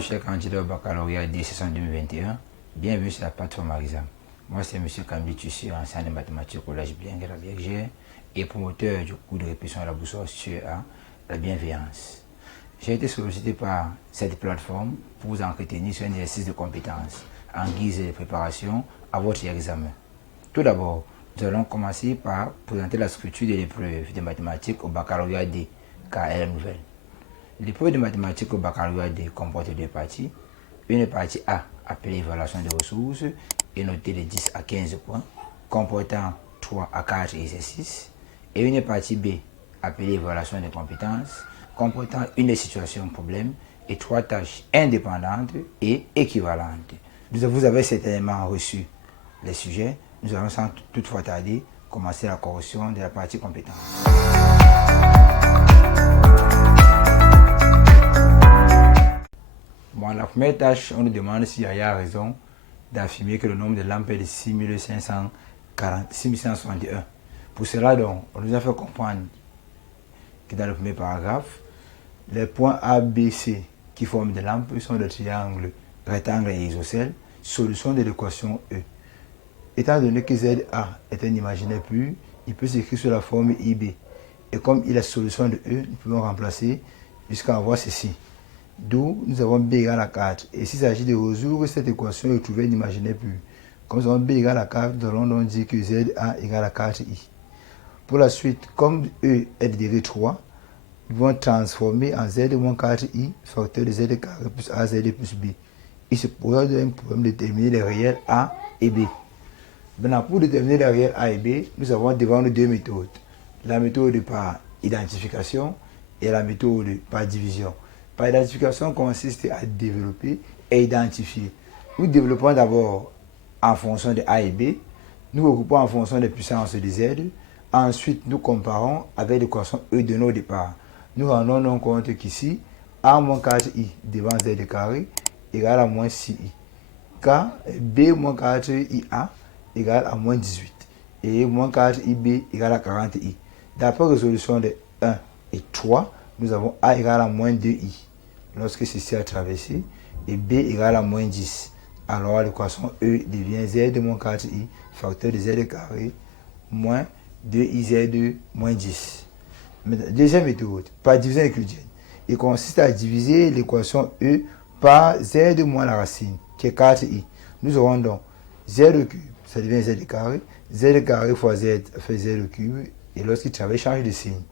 Salut chers candidats au baccalauréat D session 2021, bienvenue sur la plateforme Exam. Moi c'est M. Kambi Tussi, enseignant de mathématiques au collège Biengue à la Biège et promoteur du cours de répétition à la boussole sur la bienveillance. J'ai été sollicité par cette plateforme pour vous entretenir sur un exercice de compétences en guise de préparation à votre examen. Tout d'abord, nous allons commencer par présenter la structure de l'épreuve de mathématiques au baccalauréat D, car elle est nouvelle. L'épreuve de mathématiques au baccalauréat D comporte deux parties. Une partie A, appelée évaluation des ressources, est notée de 10 à 15 points, comportant 3 à 4 exercices. Et une partie B, appelée évaluation des compétences, comportant une situation problème et 3 tâches indépendantes et équivalentes. Vous avez certainement reçu les sujets. Nous allons sans toutefois tarder commencer la correction de la partie compétences. Bon, la première tâche, on nous demande s'il y a raison d'affirmer que le nombre de lampes est de 6561. Pour cela, donc, on nous a fait comprendre que dans le premier paragraphe, les points A, B, C qui forment des lampes sont des triangles, rectangles et isocèles, solution de l'équation E. Étant donné que ZA est un imaginaire pur, il peut s'écrire sous la forme IB. Et comme il est solution de E, nous pouvons remplacer jusqu'à avoir ceci. D'où nous avons B égale à 4. Et s'il s'agit de résoudre cette équation et de trouver un imaginaire pur, comme nous avons B égale à 4, nous allons donc dire que ZA égale à 4I. Pour la suite, comme E est de degré 3, nous vont transformer en Z moins 4I, facteur de Z carré plus AZ plus B. Il se pose un problème de déterminer les réels A et B. Maintenant, pour déterminer les réels A et B, nous avons devant nous deux méthodes. La méthode par identification et la méthode par division. Par identification consiste à développer et identifier. Nous développons d'abord en fonction de A et B. Nous regroupons en fonction des puissances de Z. Ensuite, nous comparons avec l'équation E de nos départs. Nous rendons donc compte qu'ici, A moins 4I devant Z carré égale à moins 6I. Car B moins 4IA égale à moins 18. Et moins 4IB égale à 40I. D'après résolution de 1 et 3, nous avons A égale à moins 2I. Lorsque ceci a traversé, et B égale à moins 10. Alors l'équation E devient Z moins 4I, facteur de Z carré, moins 2IZ moins 10. Deuxième méthode, par division euclidienne. Il consiste à diviser l'équation E par Z moins la racine, qui est 4I. Nous aurons donc Z au cube, ça devient Z carré. Z carré fois Z fait Z au cube. Et lorsqu'il travaille, change de signe.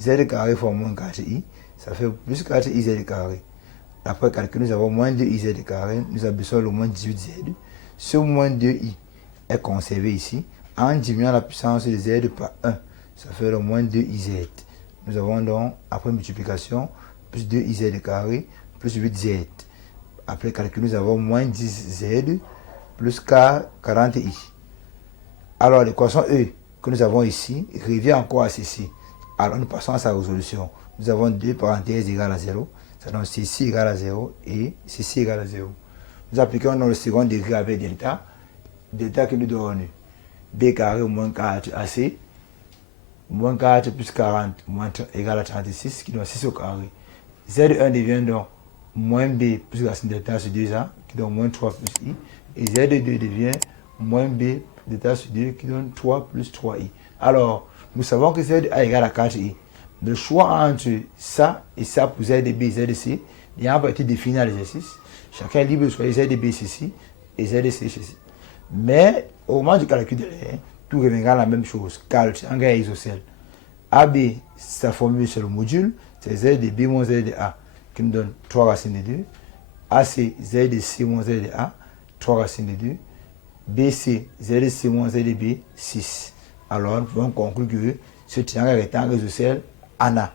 Z carré fois moins 4I, ça fait plus 4IZ carré. Après calcul, nous avons moins 2IZ carré. Nous abaissons le moins 18Z. Ce moins 2I est conservé ici en diminuant la puissance de Z par 1. Ça fait le moins 2IZ. Nous avons donc, après multiplication, plus 2IZ carré plus 8Z. Après calcul, nous avons moins 10Z plus 40I. Alors, l'équation E que nous avons ici revient encore à ceci. Alors, nous passons à sa résolution. Nous avons deux parenthèses égales à 0. Ça donne ceci égale à 0 et ceci égale à 0. Nous appliquons dans le second degré avec delta. Delta qui nous donne B carré moins 4 AC. Moins 4 plus 40 égale à 36 qui donne 6 au carré. Z1 devient donc moins B plus racine delta sur 2A qui donne moins 3 plus I. Et Z2 devient moins B delta sur 2 qui donne 3 plus 3I. Alors, nous savons que ZA égale à 4I. Le choix entre ça et ça pour ZB et ZC, il n'a pas été défini à l'exercice. Chacun est libre de choisir ZB ceci et ZC ceci. Mais au moment du calcul de l'air, tout reviendra à la même chose, car le triangle est isocèle. AB, sa formule sur le module, c'est ZB moins ZA qui nous donne 3 racines de 2. AC, ZC moins ZA, 3 racines de 2. BC, ZC moins ZB, 6. Alors, nous pouvons conclure que ce triangle rectangle isocèle en A.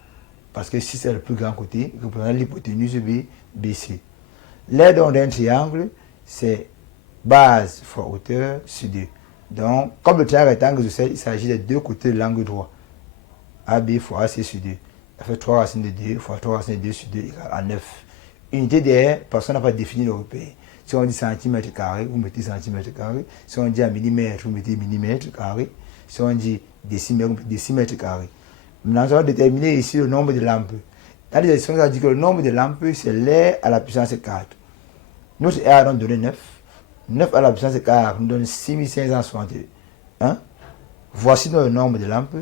Parce que si c'est le plus grand côté, il représente l'hypoténuse BC. L'aire d'un triangle, c'est base fois hauteur sur 2. Donc, comme le triangle rectangle isocèle, il s'agit des deux côtés de l'angle droit. AB fois AC sur 2. Ça fait 3 racines de 2 fois 3 racines de 2 sur 2 égale à 9. Unité d'air, parce qu'on n'a pas défini le repère. Si on dit centimètre carré, vous mettez centimètre carré. Si on dit à millimètre, vous mettez millimètre carré. Si on dit décimètre, vous mettez décimètre carré. Maintenant, nous allons déterminer ici le nombre de lampes. Dans les expressions, ça dit que le nombre de lampes, c'est l'air à la puissance 4. Notre R a donc donné 9. 9 à la puissance 4 nous donne 6561. Voici donc le nombre de lampes.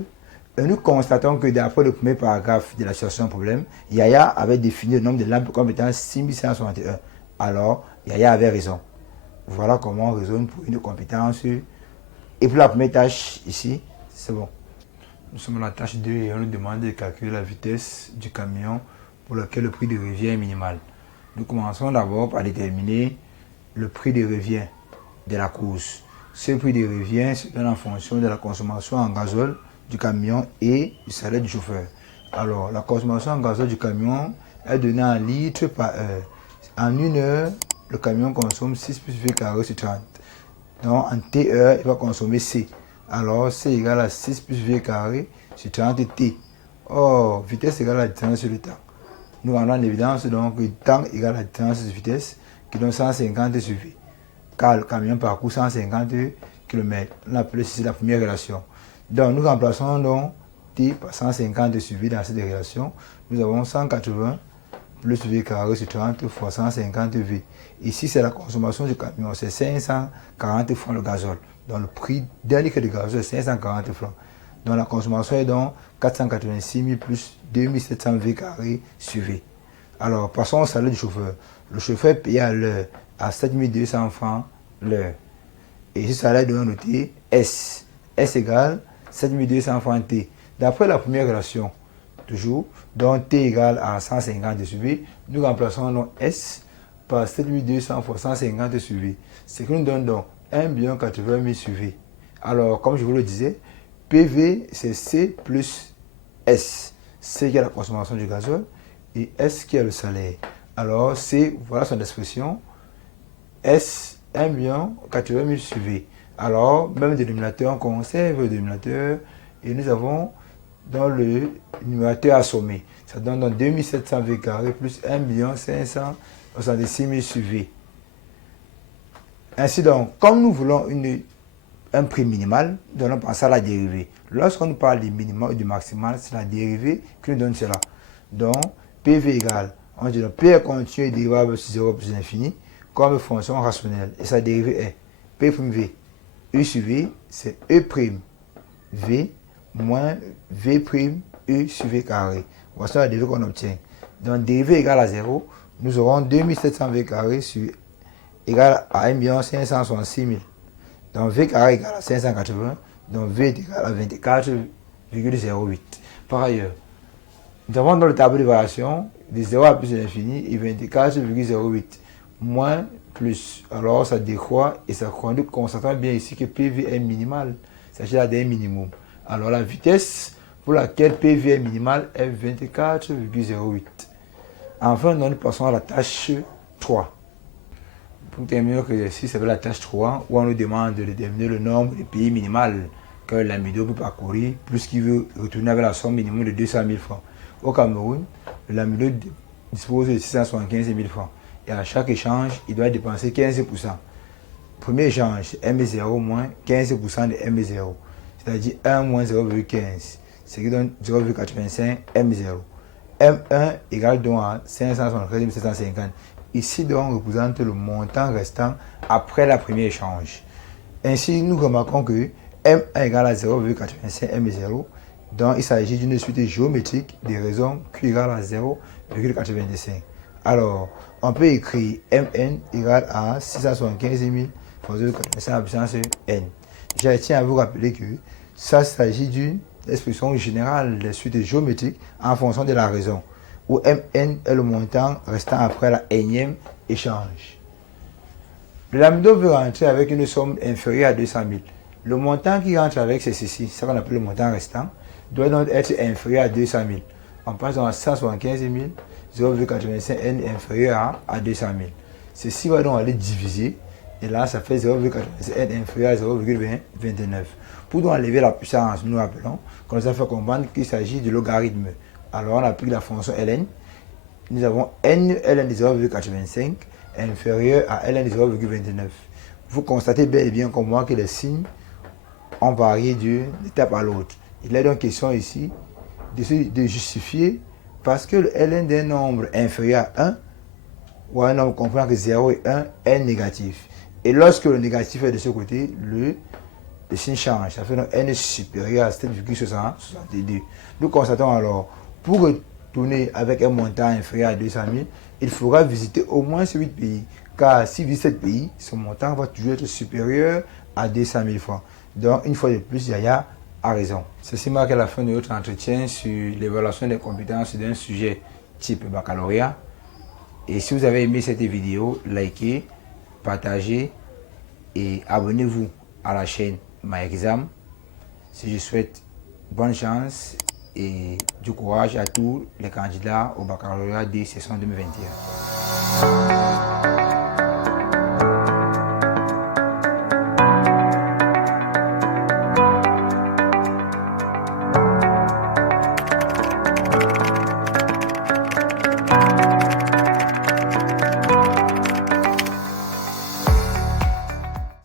Et nous constatons que d'après le premier paragraphe de la situation problème, Yaya avait défini le nombre de lampes comme étant 6561. Alors, Yaya avait raison. Voilà comment on raisonne pour une compétence. Et pour la première tâche, ici, c'est bon. Nous sommes à la tâche 2 et on nous demande de calculer la vitesse du camion pour lequel le prix de revient est minimal. Nous commençons d'abord par déterminer le prix de revient de la course. Ce prix de revient se donne en fonction de la consommation en gazole du camion et du salaire du chauffeur. Alors, la consommation en gazole du camion est donnée en litres par heure. En une heure, le camion consomme 6 plus V carré sur 30. Donc, en T heure, il va consommer C. Alors, C égale à 6 plus V carré sur 30 T. Or, vitesse égale à la distance sur le temps. Nous rendons en évidence donc que temps égale à la distance de vitesse qui donne 150 sur V. Car le camion parcourt 150 km. On appelle ceci la première relation. Donc, nous remplaçons donc T par 150 sur V dans cette relation. Nous avons 180 plus V carré sur 30 fois 150 V. Ici, c'est la consommation du camion. C'est 540 francs le gazole. Donc, le prix d'un litre de gazole, c'est 540 francs. Donc, la consommation est donc 486 000 plus 2700 V carré sur V. Alors, passons au salaire du chauffeur. Le chauffeur paye à l'heure à 7200 francs l'heure. Et ce salaire doit noter S. S égale 7200 francs T. D'après la première relation, toujours, donc T égale à 150 sur V, nous remplaçons donc S par 7200 fois 150 sur V. Ce qui nous donne donc 1 80 000 sur V. Alors, comme je vous le disais, PV, c'est C plus S. C qui est la consommation du gazole et S qui est le salaire. Alors, C, voilà son expression. S, 1 80 000 sur V. Alors, même dénominateur, on conserve le dénominateur et nous avons dans le numérateur assommé. Ça donne donc 2700 V carré plus 1 566 000 sur V. Ainsi donc, comme nous voulons un prix minimal, nous allons penser à la dérivée. Lorsqu'on nous parle du minimum ou du maximal, c'est la dérivée qui nous donne cela. Donc, PV égale, on dit donc P est continu et dérivable sur 0 plus l'infini, comme fonction rationnelle. Et sa dérivée est P'V. E sur V, c'est E'V moins V', sur V carré. Voici la dérivée qu'on obtient. Donc, dérivée égale à 0, nous aurons 2700 V carré sur égale à 1 566 000. Donc, V carré égale à 580. Donc, V est égal à 24,08. Par ailleurs, nous avons dans le tableau de variation de 0 à plus de l'infini et 24,08 moins plus. Alors, ça décroît et ça croît. Nous constatons bien ici que PV est minimal. Il s'agit là d'un minimum. Alors, la vitesse pour laquelle PV est minimal est 24,08. Enfin, nous passons à la tâche 3. Pour terminer l'exercice, c'est la tâche 3 où on nous demande de déterminer le nombre de pays minimal que l'amido peut parcourir, plus qu'il veut retourner avec la somme minimum de 200 000 francs. Au Cameroun, l'amido dispose de 675 000 francs. Et à chaque échange, il doit dépenser 15%. Premier échange, M0 moins 15% de M0. C'est-à-dire 1 moins 0,15. Ce qui donne 0,85 M0. M1 égale donc à 573 750. Ici, donc, on représente le montant restant après la première échange. Ainsi, nous remarquons que M1 égale à 0,85 M0. Donc, il s'agit d'une suite géométrique des raisons Q égale à 0,85. Alors, on peut écrire Mn égale à 675 000 fois 0,85 à la puissance N. Je tiens à vous rappeler que ça s'agit d'une expression générale des suites géométriques en fonction de la raison, où Mn est le montant restant après la énième échange. L'amido veut rentrer avec une somme inférieure à 200 000. Le montant qui rentre avec, c'est ceci, ça qu'on appelle le montant restant, doit donc être inférieur à 200 000. On passe à 175 000, 0,85 N inférieur à 200 000. Ceci va donc aller diviser, et là ça fait 0,85 N inférieur à 0,29. Pour donc enlever la puissance, nous appelons, qu'on nous a fait comprendre qu'il s'agit de logarithme. Alors on applique la fonction ln. Nous avons n ln de 0,85 inférieur à ln de 0,29. Vous constatez bel et bien comme moi que les signes ont varié d'une étape à l'autre. Il est donc question ici de justifier parce que le ln d'un nombre inférieur à 1, ou un nombre comprenant que 0 et 1 est négatif. Et lorsque le négatif est de ce côté, le signe change. Ça fait que n est supérieur à 7,62. Nous constatons alors, pour retourner avec un montant inférieur à 200 000, il faudra visiter au moins ces 8 pays. Car si visite 7 pays, son montant va toujours être supérieur à 200 000 francs. Donc, une fois de plus, Yaya a raison. Ceci marque la fin de notre entretien sur l'évaluation des compétences d'un sujet type baccalauréat. Et si vous avez aimé cette vidéo, likez, partagez et abonnez-vous à la chaîne MyExam. Si je souhaite bonne chance et du courage à tous les candidats au baccalauréat des sessions 2021.